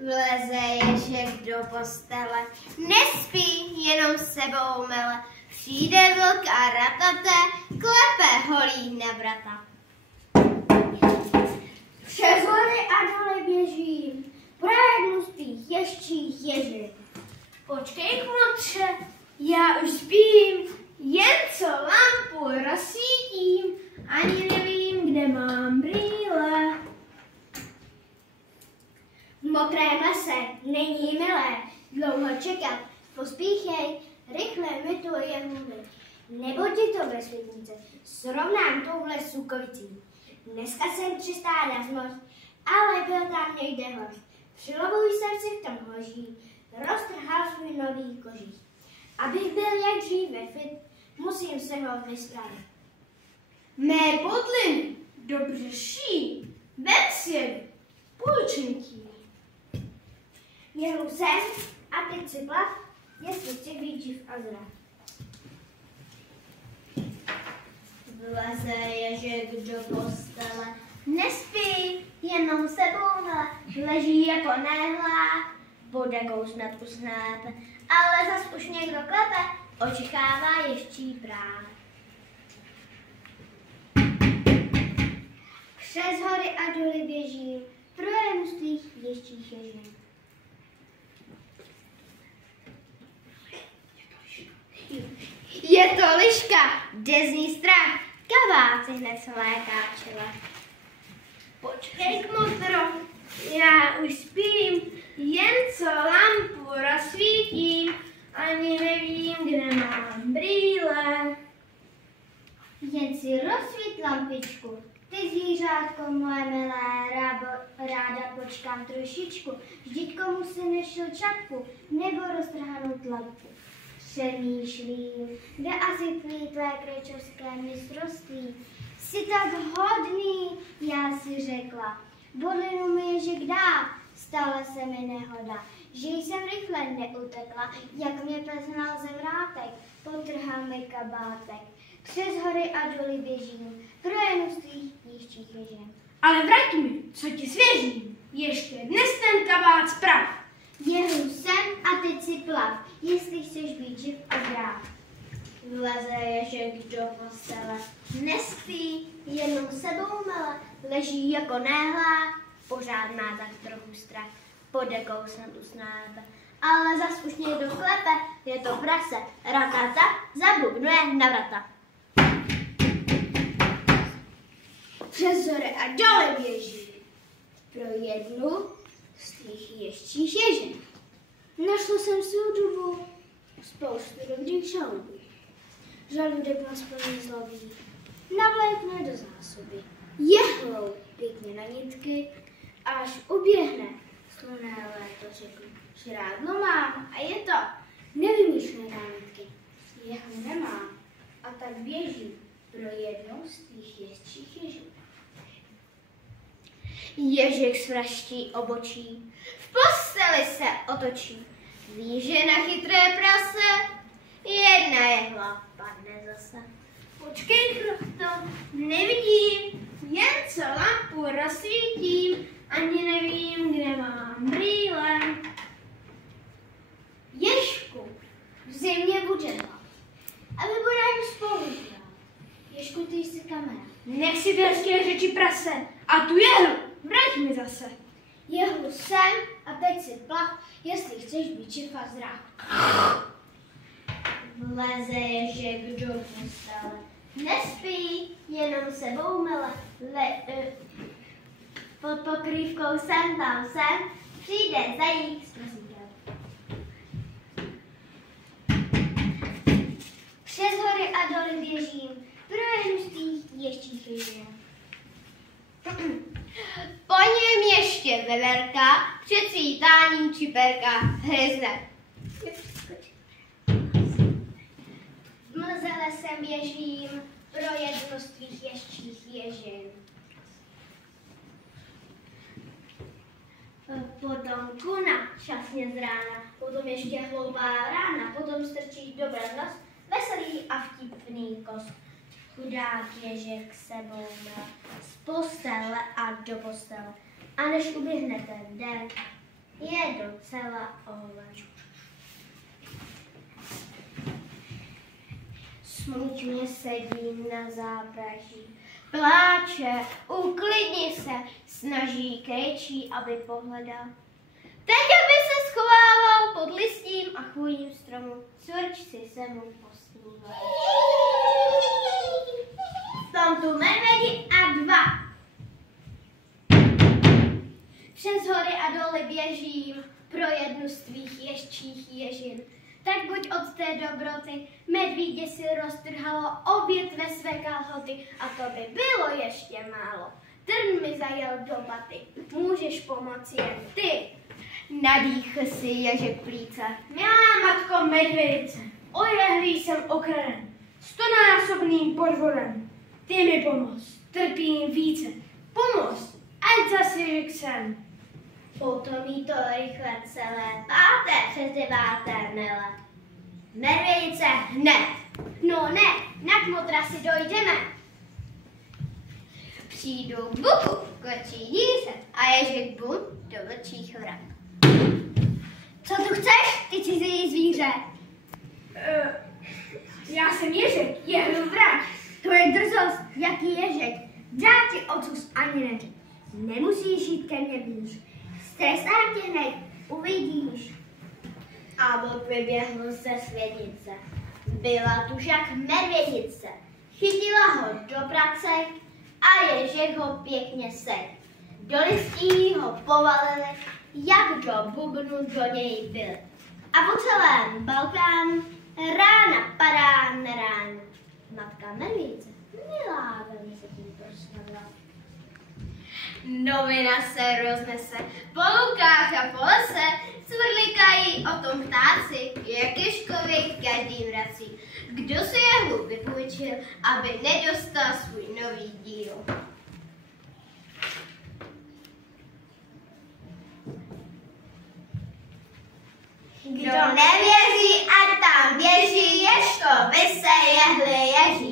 Vleze ježek do postele, nespí, jenom sebou mele. Přijde vlk a ratate, klepe holí na vrata. Přes hory a doly běžím, projednu z těch ježčích ježin. Počkej, kmotře, já už spím, jen co lampu rozsvítím, ani nevím, kde mám brýle. V mokrém lese není milé dlouho čekat, pospíchej, rychle mi tu jehluny. Nebo ti to ve světnice srovnám touhle sukovicí. Dneska jsem přistála z moř, ale byl tam někde hoř. Přilovuj jsem si v tom hoří, roztrhal svůj nový kožík. Abych byl jak dříve fit, musím se ho vyspravit. Mé podliny dobře ší, vem si je, půjčím ti. Jehlu sem a teď si plav, jestli chci být živ a zdrav. Vleze ježek do postele, nespí, jenom sebou mele, leží jako nehlá, bude kousnat usnápe, ale zas už někdo klepe, očichává ježčí práv. Přes hory a doly běžím, projedu z tvých ježčích ježin. Je to liška, jde z ní strach, kabáci hned svléká čele. Počkej, kmotro, já už spím, jen co lampu rozsvítím, ani nevím, kde mám brýle. Jen si rozsvít lampičku, ty zvířátko moje milé, ráda počkám trošičku, vždyť komu si nešel čapku, nebo roztrhanou lampu. Přemýšlím, kde asi tlí tvé krečovské mistrovství. Jsi tak hodný, já si řekla. Bodlinu mi ježek dá, stala se mi nehoda, že jsem rychle neutekla, jak mě poznal zemrátek, potrhal mi kabátek. Přes hory a doly běžím, projenu z tvých ježčích ježin. Ale vrať mi, co ti svěřím, ještě dnes ten kabát sprav. Jehlu sem a teď si plav, jestli chceš být živ a zdrav. Vleze ježek do postele, nespí, Jenom sebou mele, leží jako nehlá, pořád má tak trochu strach, půjde kousnat usnápe. Ale zas už někdo klepe, je to prase, ratata, zabubnuje na vrata. přes hory a doly běžím, projednu z tvých ježčích ježin. Našla jsem si u dubu spoustu dobrých žaludů. Žaludek nás plně zlobí, navlékne do zásoby. Jehlou pěkně na nitky, až uběhne sluné léto řeknu. Žrádlo mám a je to nevymyšlené námitky. Jehlu nemám a tak běžím pro jednou z tvých ježčích ježin. Ježek svraští obočí, v posteli se otočí. Ví, že na chytré prase jedna jehla padne zase. Počkej, chruchto, nevidím, jen co lampu rozsvítím, ani nevím, kde mám brýle. Ježku, v zimě bude hlad, a my budeme spolu hrát. Ježku, ty jsi kamera. Nech si ty hezké řeči prase a tu jehlu vrať mi zase. Jehlu sem a teď si plav, jestli chceš být živ a zdrav. Vleze ježek do postele, nespí, jenom sebou mele, pod pokrývkou sem tam sem, přijde zajíc s prozíkem. Přes hory a doly běžím, projedu z tvých ježčích ježin. Po něm ještě veverka, před svítáním čiperka hryzne. V mlze lesem běžím, projedu z tvých ježčích ježin. Potom kuna šťastně z rána, potom ještě hloupá rána, potom strčíš do nos, veselý a vtipný kos. Chudák ježek sebou mele, z postele a do postele. A než uběhne ten den, je docela olen. Smutně sedí na zápraží, pláče, uklidni se, snaží, krečí, aby pohledal. Teď, aby se schovával pod listím a chůjím stromu, svrčci se mu posmívají. Tam tu medvědi a dva. Přes hory a doly běžím pro jednu z tvých ježčích ježin. Tak buď od té dobroty, medvídě si roztrhalo obě tvé své kalhoty a to by bylo ještě málo. Trn mi zajel do baty, můžeš pomoci jen ty. Nadýchl si ježek plíce. Milá matko medvědice, ojehlý jsem okraden, 100násobným podvodem. Ty mi pomoz, trpím více. Pomoz, ať zase ježek jsem. Potomí to rychle celé, 5. přes 9. mile. Medvědice hned. No ne, na kmotra si dojdeme. Přijdu k buku, kočí díře a ježek bum do vlčích vrat. Co tu chceš, ty cizí zvíře? Já jsem ježek, jehlu vrak. To je drzost, jaký ježek. Dá ti ocus ani neřek. Nemusíš jít ke mně blíž. Strestám tě hned, uvidíš. A vlk vyběhl ze světnice. Byla tu však medvědice. Chytila ho do pracek a ježek ho pěkně sek. Do listí ho povalili, jak do bubnu do něj byl. A po celém Balkánu rána padá na ránu. Matka medvědice milá velmi se tím proslavila. Novina se roznese, po lukách a po lese cvrlikají o tom ptáci, jak Ježkovi každý vrací. Kdo si jehlu vypůjčil, aby nedostal svůj nový díl. Kdo nevěří, ať tam běží, Ježko, vy se jehli ježí.